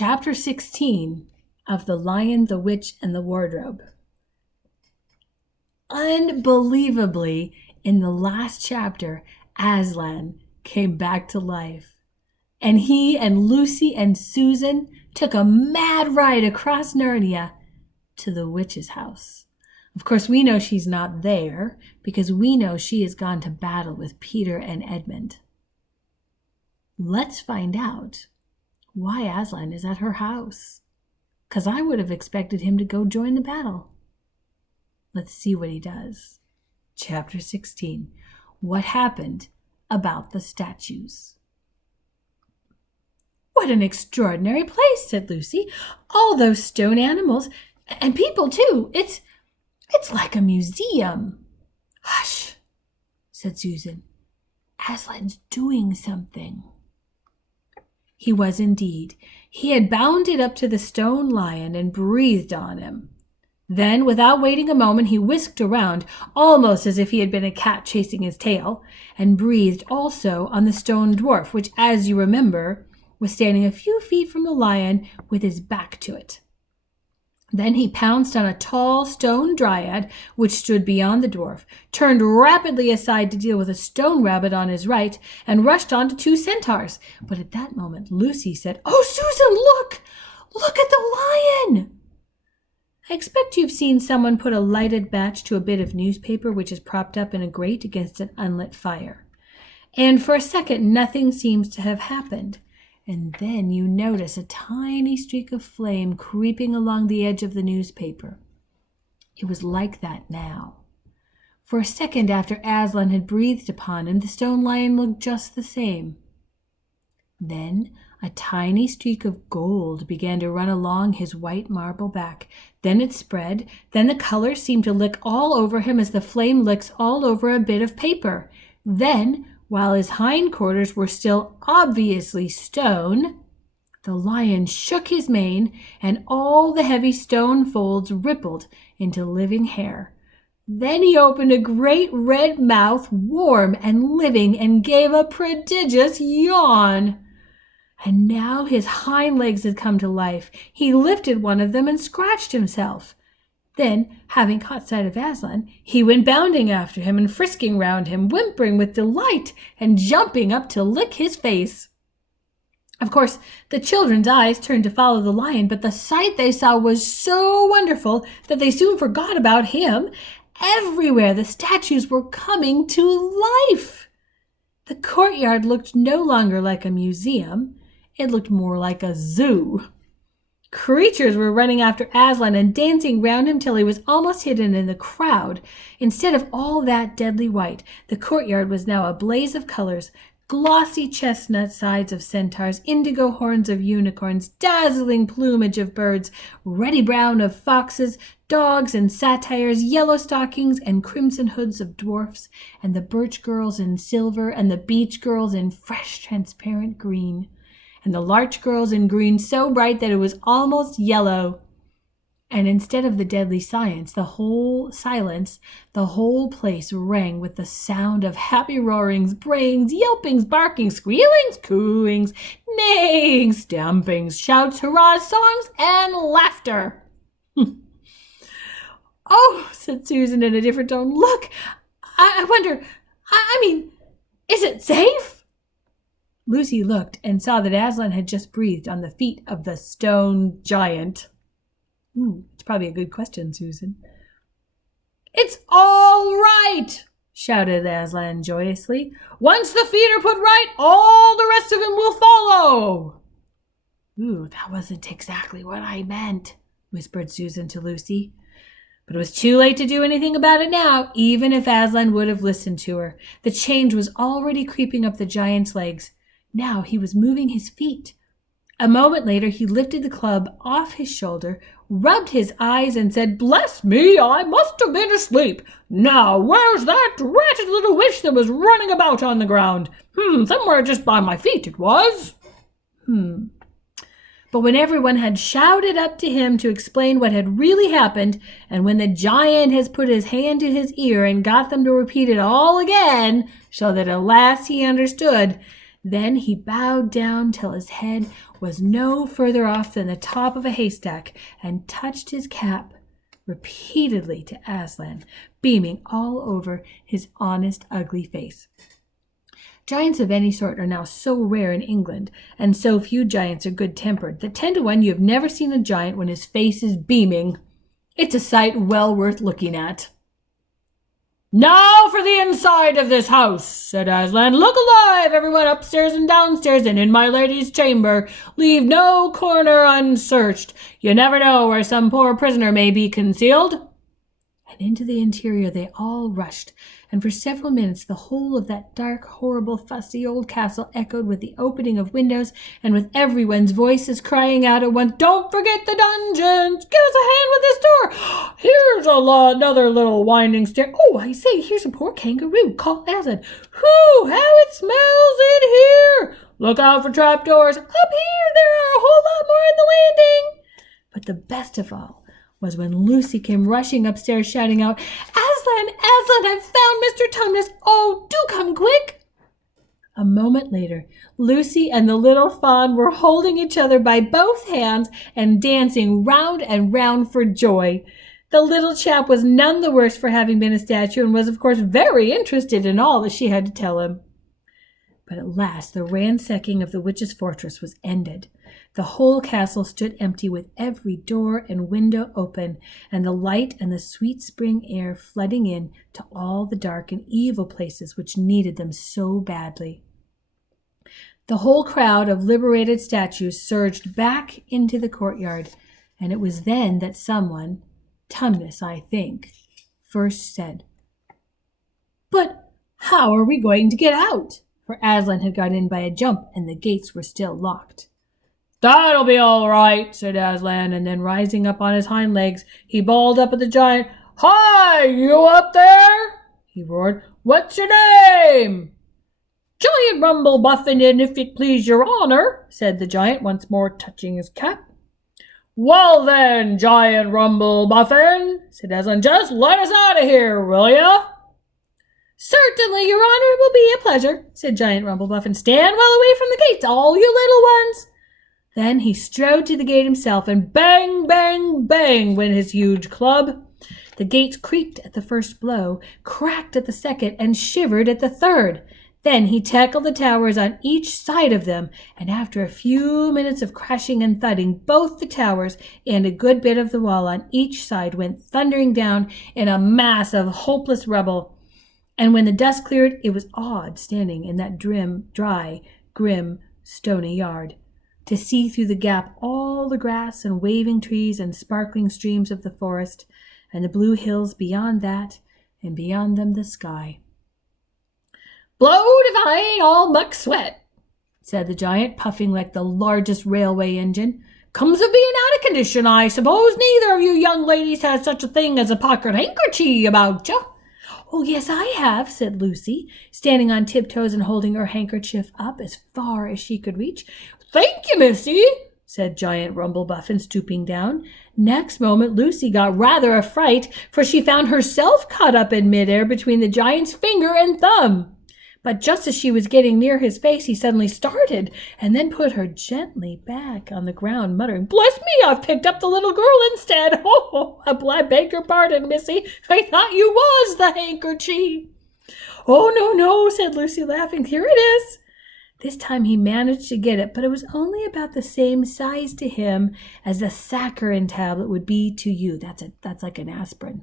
Chapter 16 of The Lion, the Witch, and the Wardrobe. Unbelievably, in the last chapter, Aslan came back to life. And he and Lucy and Susan took a mad ride across Narnia to the witch's house. Of course, we know she's not there because we know she has gone to battle with Peter and Edmund. Let's find out why Aslan is at her house, because I would have expected him to go join the battle. Let's see what he does. Chapter 16. What happened about the statues? What an extraordinary place, said Lucy. All those stone animals, and people too. It's like a museum. Hush, said Susan. Aslan's doing something. He was indeed. He had bounded up to the stone lion and breathed on him. Then, without waiting a moment, he whisked around, almost as if he had been a cat chasing his tail, and breathed also on the stone dwarf, which, as you remember, was standing a few feet from the lion with his back to it. Then he pounced on a tall stone dryad, which stood beyond the dwarf, turned rapidly aside to deal with a stone rabbit on his right, and rushed on to two centaurs. But at that moment, Lucy said, "Oh, Susan, look! Look at the lion!" I expect you've seen someone put a lighted match to a bit of newspaper which is propped up in a grate against an unlit fire. And for a second, nothing seems to have happened. And then you notice a tiny streak of flame creeping along the edge of the newspaper. It was like that now. For a second after Aslan had breathed upon him, the stone lion looked just the same. Then a tiny streak of gold began to run along his white marble back. Then it spread. Then the color seemed to lick all over him as the flame licks all over a bit of paper. Then, while his hindquarters were still obviously stone, the lion shook his mane, and all the heavy stone folds rippled into living hair. Then he opened a great red mouth, warm and living, and gave a prodigious yawn. And now his hind legs had come to life. He lifted one of them and scratched himself. Then, having caught sight of Aslan, he went bounding after him and frisking round him, whimpering with delight and jumping up to lick his face. Of course, the children's eyes turned to follow the lion, but the sight they saw was so wonderful that they soon forgot about him. Everywhere the statues were coming to life. The courtyard looked no longer like a museum. It looked more like a zoo. Creatures were running after Aslan and dancing round him till he was almost hidden in the crowd. Instead of all that deadly white, the courtyard was now a blaze of colors: glossy chestnut sides of centaurs, indigo horns of unicorns, dazzling plumage of birds, ruddy brown of foxes, dogs and satyrs, yellow stockings and crimson hoods of dwarfs, and the birch girls in silver, and the beech girls in fresh transparent green, and the larch girls in green so bright that it was almost yellow. And instead of the deadly silence, the whole place rang with the sound of happy roarings, brayings, yelpings, barkings, squealings, cooings, neighings, stampings, shouts, hurrahs, songs, and laughter. "Oh," said Susan in a different tone, "look, I wonder, I mean, is it safe?" Lucy looked and saw that Aslan had just breathed on the feet of the stone giant. It's probably a good question, Susan. "It's all right," shouted Aslan joyously. "Once the feet are put right, all the rest of him will follow." That wasn't exactly what I meant, whispered Susan to Lucy. But it was too late to do anything about it now, even if Aslan would have listened to her. The change was already creeping up the giant's legs. Now he was moving his feet. A moment later he lifted the club off his shoulder, rubbed his eyes, and said, "Bless me, I must have been asleep. Now, where's that dratted little witch that was running about on the ground? Somewhere just by my feet it was." But when everyone had shouted up to him to explain what had really happened, and when the giant has put his hand to his ear and got them to repeat it all again, so that at last he understood, Then he bowed down till his head was no further off than the top of a haystack, and touched his cap repeatedly to Aslan, beaming all over his honest, ugly face. Giants of any sort are now so rare in England, and so few giants are good-tempered, that 10 to 1 you have never seen a giant when his face is beaming. It's a sight well worth looking at. "Now for the inside of this house," said Aslan. "Look alive, everyone upstairs and downstairs, and in my lady's chamber. Leave no corner unsearched. You never know where some poor prisoner may be concealed." And into the interior they all rushed, and for several minutes the whole of that dark, horrible, fussy old castle echoed with the opening of windows and with everyone's voices crying out at once, "Don't forget the dungeons! Give us a hand with this door! Here's another little winding stair. Oh, I say, here's a poor kangaroo. Call Aslan. Whew, how it smells in here! Look out for trapdoors. Up here there are a whole lot more in the landing." But the best of all was when Lucy came rushing upstairs shouting out, "Aslan, Aslan, I've found Mr. Tumnus. Oh, do come quick." A moment later, Lucy and the little fawn were holding each other by both hands and dancing round and round for joy. The little chap was none the worse for having been a statue, and was, of course, very interested in all that she had to tell him. But at last the ransacking of the witch's fortress was ended. The whole castle stood empty, with every door and window open, and the light and the sweet spring air flooding in to all the dark and evil places which needed them so badly. The whole crowd of liberated statues surged back into the courtyard, and it was then that someone, Tumnus, I think, first said, "But how are we going to get out?" For Aslan had got in by a jump, and the gates were still locked. "That'll be all right," said Aslan, and then rising up on his hind legs, he bawled up at the giant. "Hi, you up there!" he roared. "What's your name?" "Giant Rumblebuffin, if it please your honor," said the giant, once more touching his cap. "Well then, Giant Rumblebuffin," said Aslan, "just let us out of here, will ya?" "Certainly, your honor, it will be a pleasure," said Giant Rumblebuffin. "Stand well away from the gates, all you little ones." Then he strode to the gate himself, and bang, bang, bang went his huge club. The gates creaked at the first blow, cracked at the second, and shivered at the third. Then he tackled the towers on each side of them, and after a few minutes of crashing and thudding, both the towers and a good bit of the wall on each side went thundering down in a mass of hopeless rubble. And when the dust cleared, it was odd standing in that dry, grim, stony yard, to see through the gap all the grass and waving trees and sparkling streams of the forest, and the blue hills beyond that, and beyond them the sky. "Blowed if I ain't all muck sweat," said the giant, puffing like the largest railway engine. "Comes of being out of condition, I suppose. Neither of you young ladies has such a thing as a pocket handkerchief about you." "Oh, yes, I have," said Lucy, standing on tiptoes and holding her handkerchief up as far as she could reach. "Thank you, missy," said Giant Rumblebuffin, stooping down. Next moment Lucy got rather a fright, for she found herself caught up in midair between the giant's finger and thumb. But just as she was getting near his face, he suddenly started, and then put her gently back on the ground, muttering, "Bless me, I've picked up the little girl instead. Oh, I beg your pardon, missy. I thought you was the handkerchief." "Oh, no, no," said Lucy, laughing. "Here it is." This time he managed to get it, but it was only about the same size to him as a saccharin tablet would be to you. That's like an aspirin.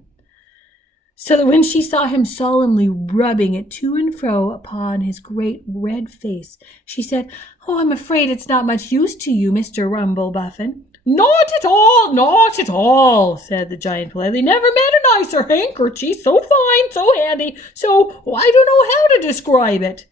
So that when she saw him solemnly rubbing it to and fro upon his great red face, she said, "Oh, I'm afraid it's not much use to you, Mr. Rumblebuffin." "Not at all," said the giant politely. "Never met a nicer handkerchief, so fine, so handy, so I don't know how to describe it."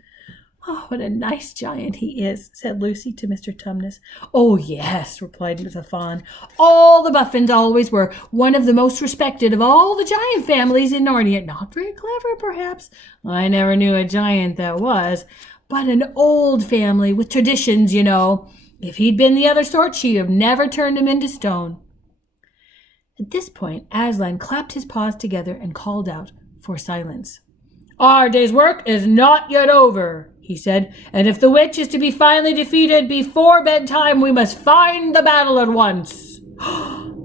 "Oh, what a nice giant he is," said Lucy to Mr. Tumnus. "Oh, yes," replied the fawn. "All the Buffins always were. One of the most respected of all the giant families in Narnia. Not very clever, perhaps. I never knew a giant that was. But an old family with traditions, you know. If he'd been the other sort, she'd have never turned him into stone." At this point, Aslan clapped his paws together and called out for silence. "Our day's work is not yet over," he said, "and if the witch is to be finally defeated before bedtime, we must find the battle at once."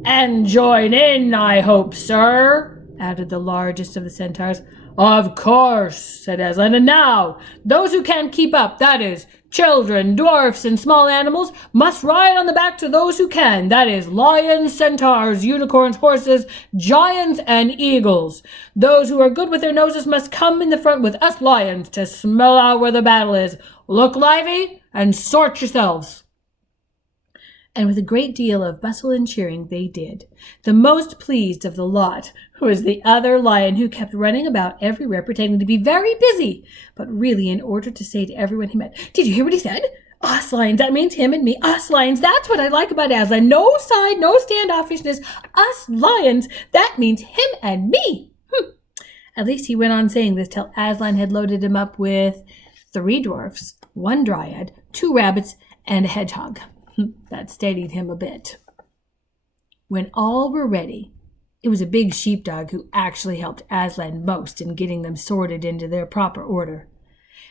"And join in, I hope, sir," added the largest of the centaurs. "Of course," said Aslan. "And now, those who can't keep up, that is, children, dwarfs, and small animals, must ride on the backs of those who can, that is, lions, centaurs, unicorns, horses, giants, and eagles. Those who are good with their noses must come in the front with us lions to smell out where the battle is. Look lively and sort yourselves." And with a great deal of bustle and cheering they did. The most pleased of the lot was the other lion, who kept running about everywhere pretending to be very busy, but really in order to say to everyone he met, "Did you hear what he said? Us lions, that means him and me. Us lions, that's what I like about Aslan. No side, no standoffishness. Us lions, that means him and me." At least he went on saying this till Aslan had loaded him up with 3 dwarfs, 1 dryad, 2 rabbits, and a hedgehog. That steadied him a bit. When all were ready, it was a big sheepdog who actually helped Aslan most in getting them sorted into their proper order.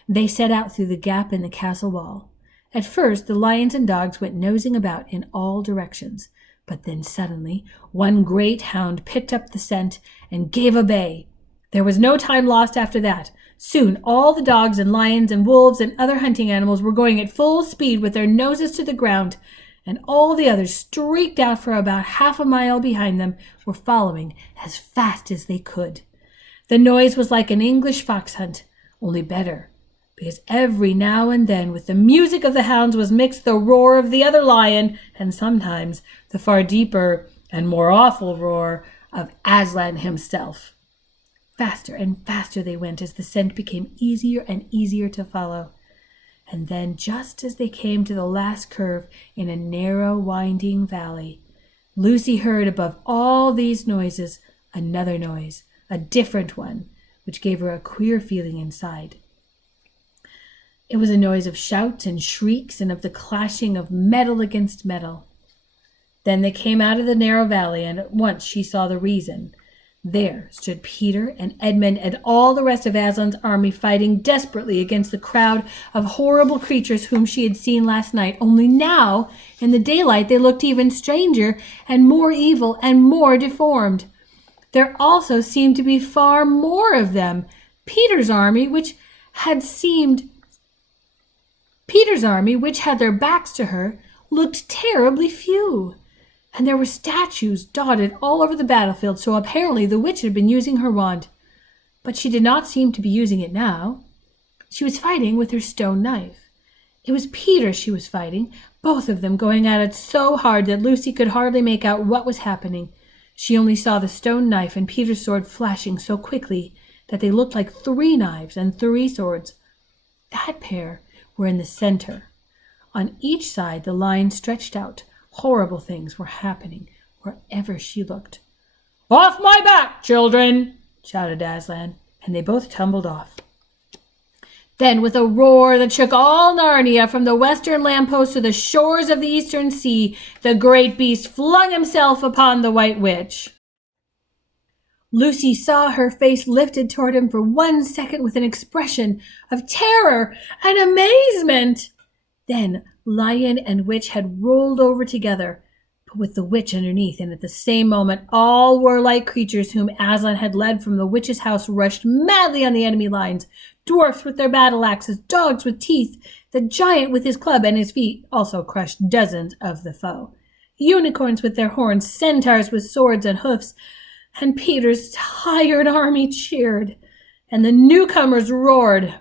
They set out through the gap in the castle wall. At first, the lions and dogs went nosing about in all directions, but then suddenly one great hound picked up the scent and gave a bay. There was no time lost after that. Soon all the dogs and lions and wolves and other hunting animals were going at full speed with their noses to the ground, and all the others, streaked out for about half a mile behind them, were following as fast as they could. The noise was like an English fox hunt, only better, because every now and then with the music of the hounds was mixed the roar of the other lion, and sometimes the far deeper and more awful roar of Aslan himself. Faster and faster they went as the scent became easier and easier to follow. And then, just as they came to the last curve in a narrow, winding valley, Lucy heard above all these noises another noise, a different one, which gave her a queer feeling inside. It was a noise of shouts and shrieks and of the clashing of metal against metal. Then they came out of the narrow valley, and at once she saw the reason. There stood Peter and Edmund and all the rest of Aslan's army fighting desperately against the crowd of horrible creatures whom she had seen last night. Only now, in the daylight, they looked even stranger and more evil and more deformed. There also seemed to be far more of them. Peter's army, which had their backs to her, looked terribly few. And there were statues dotted all over the battlefield, so apparently the witch had been using her wand. But she did not seem to be using it now. She was fighting with her stone knife. It was Peter she was fighting, both of them going at it so hard that Lucy could hardly make out what was happening. She only saw the stone knife and Peter's sword flashing so quickly that they looked like 3 knives and 3 swords. That pair were in the center. On each side the line stretched out. Horrible things were happening wherever she looked. "Off my back, children!" shouted Aslan, and they both tumbled off. Then, with a roar that shook all Narnia from the western lamppost to the shores of the eastern sea, the great beast flung himself upon the White Witch. Lucy saw her face lifted toward him for 1 second with an expression of terror and amazement. Then lion and witch had rolled over together, but with the witch underneath, and at the same moment all warlike creatures whom Aslan had led from the witch's house rushed madly on the enemy lines. Dwarfs with their battle axes, dogs with teeth, the giant with his club and his feet also crushed dozens of the foe. Unicorns with their horns, centaurs with swords and hoofs, and Peter's tired army cheered, and the newcomers roared,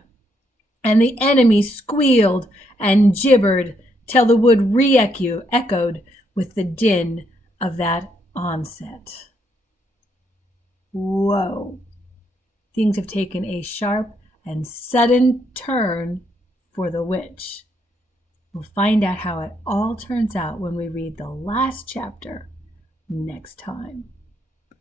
and the enemy squealed and gibbered till the wood re-echoed with the din of that onset. Whoa! Things have taken a sharp and sudden turn for the witch. We'll find out how it all turns out when we read the last chapter next time.